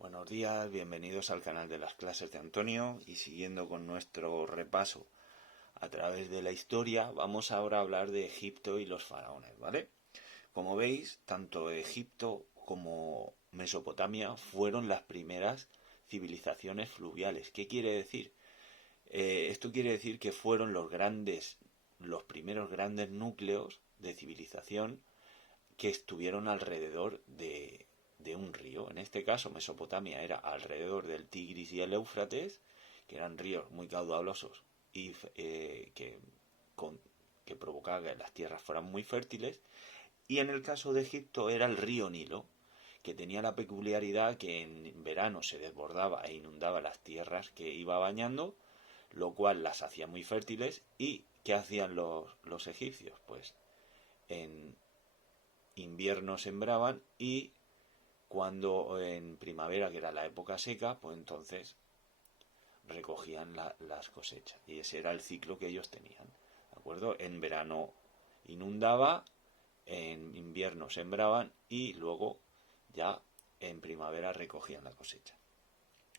Buenos días, bienvenidos al canal de las clases de Antonio y siguiendo con nuestro repaso a través de la historia, vamos ahora a hablar de Egipto y los faraones, ¿vale? Como veis, tanto Egipto como Mesopotamia fueron las primeras civilizaciones fluviales. ¿Qué quiere decir? Esto quiere decir que fueron los primeros grandes núcleos de civilización que estuvieron alrededor de un río. En este caso, Mesopotamia era alrededor del Tigris y el Éufrates, que eran ríos muy caudalosos y con, que provocaban que las tierras fueran muy fértiles. Y en el caso de Egipto era el río Nilo, que tenía la peculiaridad que en verano se desbordaba e inundaba las tierras que iba bañando, lo cual las hacía muy fértiles. ¿Y qué hacían los egipcios? Pues en invierno sembraban y cuando en primavera, que era la época seca, pues entonces recogían las cosechas. Y ese era el ciclo que ellos tenían. ¿De acuerdo? En verano inundaba, en invierno sembraban y luego ya en primavera recogían la cosecha.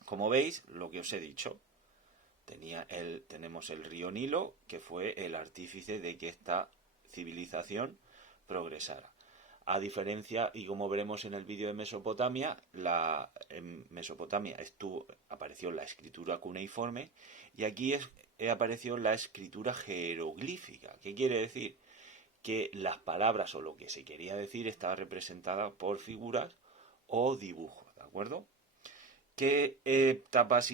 Como veis, lo que os he dicho, tenemos el río Nilo, que fue el artífice de que esta civilización progresara. A diferencia, y como veremos en el vídeo de Mesopotamia, en Mesopotamia apareció la escritura cuneiforme y aquí apareció la escritura jeroglífica. ¿Qué quiere decir? Que las palabras o lo que se quería decir estaba representada por figuras o dibujos, ¿de acuerdo? ¿Qué etapas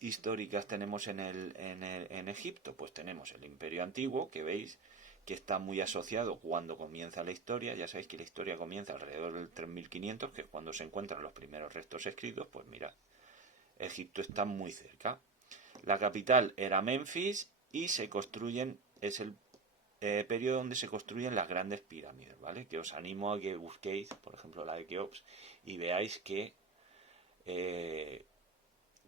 históricas tenemos en Egipto? Pues tenemos el Imperio Antiguo, que veis que está muy asociado cuando comienza la historia. Ya sabéis que la historia comienza alrededor del 3500, que es cuando se encuentran los primeros restos escritos. Pues mira, Egipto está muy cerca. La capital era Memphis y es el periodo donde se construyen las grandes pirámides, ¿vale? Que os animo a que busquéis, por ejemplo, la de Keops, y veáis que eh,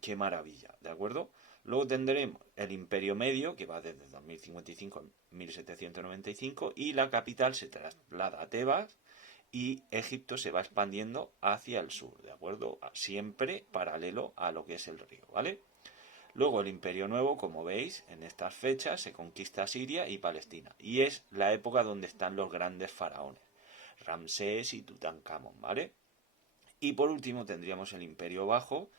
qué maravilla, ¿de acuerdo? Luego tendremos el Imperio Medio, que va desde 2055 a 1795, y la capital se traslada a Tebas y Egipto se va expandiendo hacia el sur, ¿de acuerdo? Siempre paralelo a lo que es el río, ¿vale? Luego el Imperio Nuevo, como veis, en estas fechas se conquista Siria y Palestina, y es la época donde están los grandes faraones, Ramsés y Tutankamón, ¿vale? Y por último tendríamos el Imperio Bajo,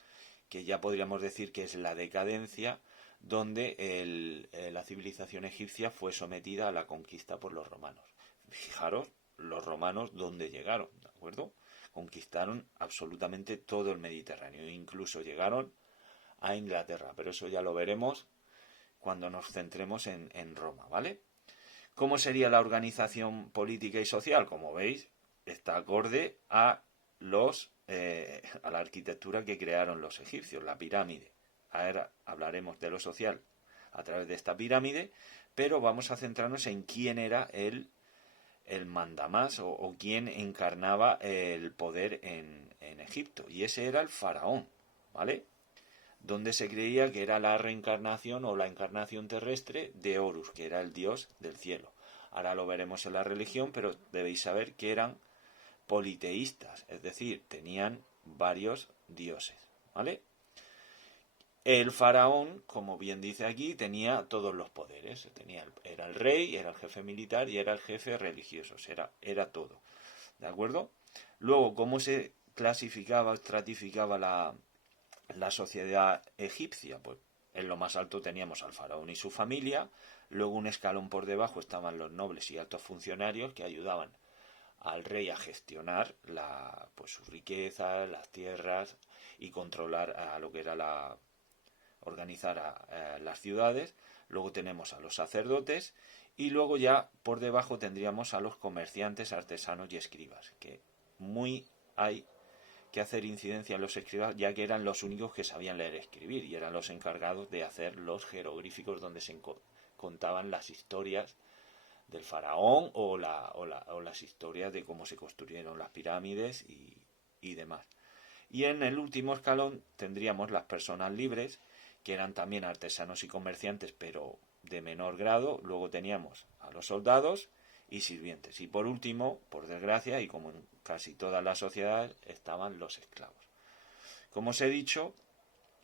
que ya podríamos decir que es la decadencia, donde la civilización egipcia fue sometida a la conquista por los romanos. Fijaros, los romanos dónde llegaron, ¿de acuerdo? Conquistaron absolutamente todo el Mediterráneo, incluso llegaron a Inglaterra, pero eso ya lo veremos cuando nos centremos en Roma, ¿vale? ¿Cómo sería la organización política y social? Como veis, está acorde a la arquitectura que crearon los egipcios, la pirámide. Ahora hablaremos de lo social a través de esta pirámide, pero vamos a centrarnos en quién era el mandamás o quién encarnaba el poder en Egipto. Y ese era el faraón, ¿vale? Donde se creía que era la reencarnación o la encarnación terrestre de Horus, que era el dios del cielo. Ahora lo veremos en la religión, pero debéis saber que eran politeístas, es decir, tenían varios dioses, ¿vale? El faraón, como bien dice aquí, tenía todos los poderes. Era el rey, era el jefe militar y era el jefe religioso. Era todo. ¿De acuerdo? Luego, ¿cómo se clasificaba, estratificaba la sociedad egipcia? Pues en lo más alto teníamos al faraón y su familia. Luego, un escalón por debajo estaban los nobles y altos funcionarios que ayudaban al rey a gestionar pues sus riquezas, las tierras y controlar a lo que era organizar a las ciudades. Luego tenemos a los sacerdotes y luego ya por debajo tendríamos a los comerciantes, artesanos y escribas, que muy hay que hacer incidencia en los escribas, ya que eran los únicos que sabían leer y escribir y eran los encargados de hacer los jeroglíficos donde se contaban las historias del faraón o las historias de cómo se construyeron las pirámides y demás. Y en el último escalón tendríamos las personas libres, que eran también artesanos y comerciantes, pero de menor grado. Luego teníamos a los soldados y sirvientes. Y por último, por desgracia, y como en casi todas las sociedades, estaban los esclavos. Como os he dicho,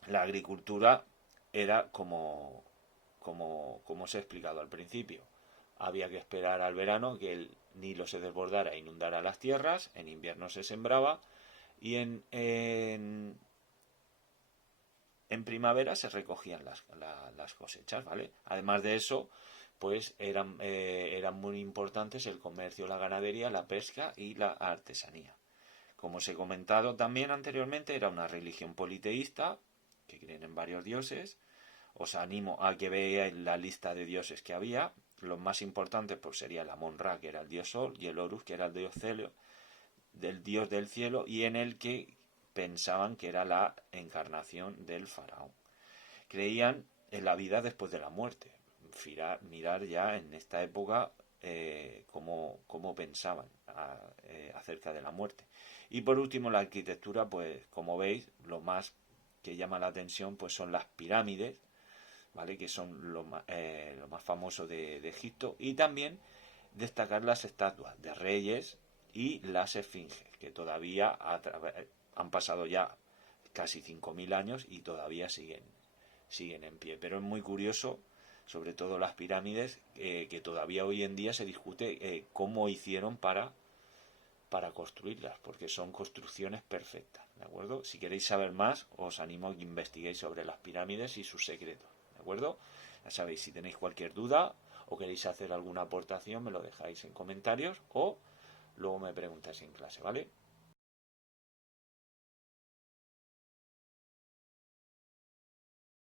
la agricultura era como os he explicado al principio. Había que esperar al verano que el Nilo se desbordara e inundara las tierras, en invierno se sembraba y en primavera se recogían las cosechas, ¿vale? Además de eso, pues eran muy importantes el comercio, la ganadería, la pesca y la artesanía. Como os he comentado también anteriormente, era una religión politeísta, que creen en varios dioses. Os animo a que veáis la lista de dioses que había. Los más importantes pues sería el Amon-Ra, que era el dios Sol, y el Horus, que era el dios cielo, del dios del cielo, y en el que pensaban que era la encarnación del faraón. Creían en la vida después de la muerte. Mirar ya en esta época cómo pensaban acerca de la muerte. Y por último, la arquitectura, pues como veis, lo más que llama la atención pues son las pirámides, ¿vale? Que son lo más famoso de Egipto, y también destacar las estatuas de reyes y las esfinges, que todavía han pasado ya casi 5.000 años y todavía siguen en pie. Pero es muy curioso, sobre todo las pirámides, que todavía hoy en día se discute cómo hicieron para construirlas, porque son construcciones perfectas, ¿de acuerdo? Si queréis saber más, os animo a que investiguéis sobre las pirámides y sus secretos, ¿de acuerdo? Ya sabéis, si tenéis cualquier duda o queréis hacer alguna aportación, me lo dejáis en comentarios o luego me preguntáis en clase, ¿vale?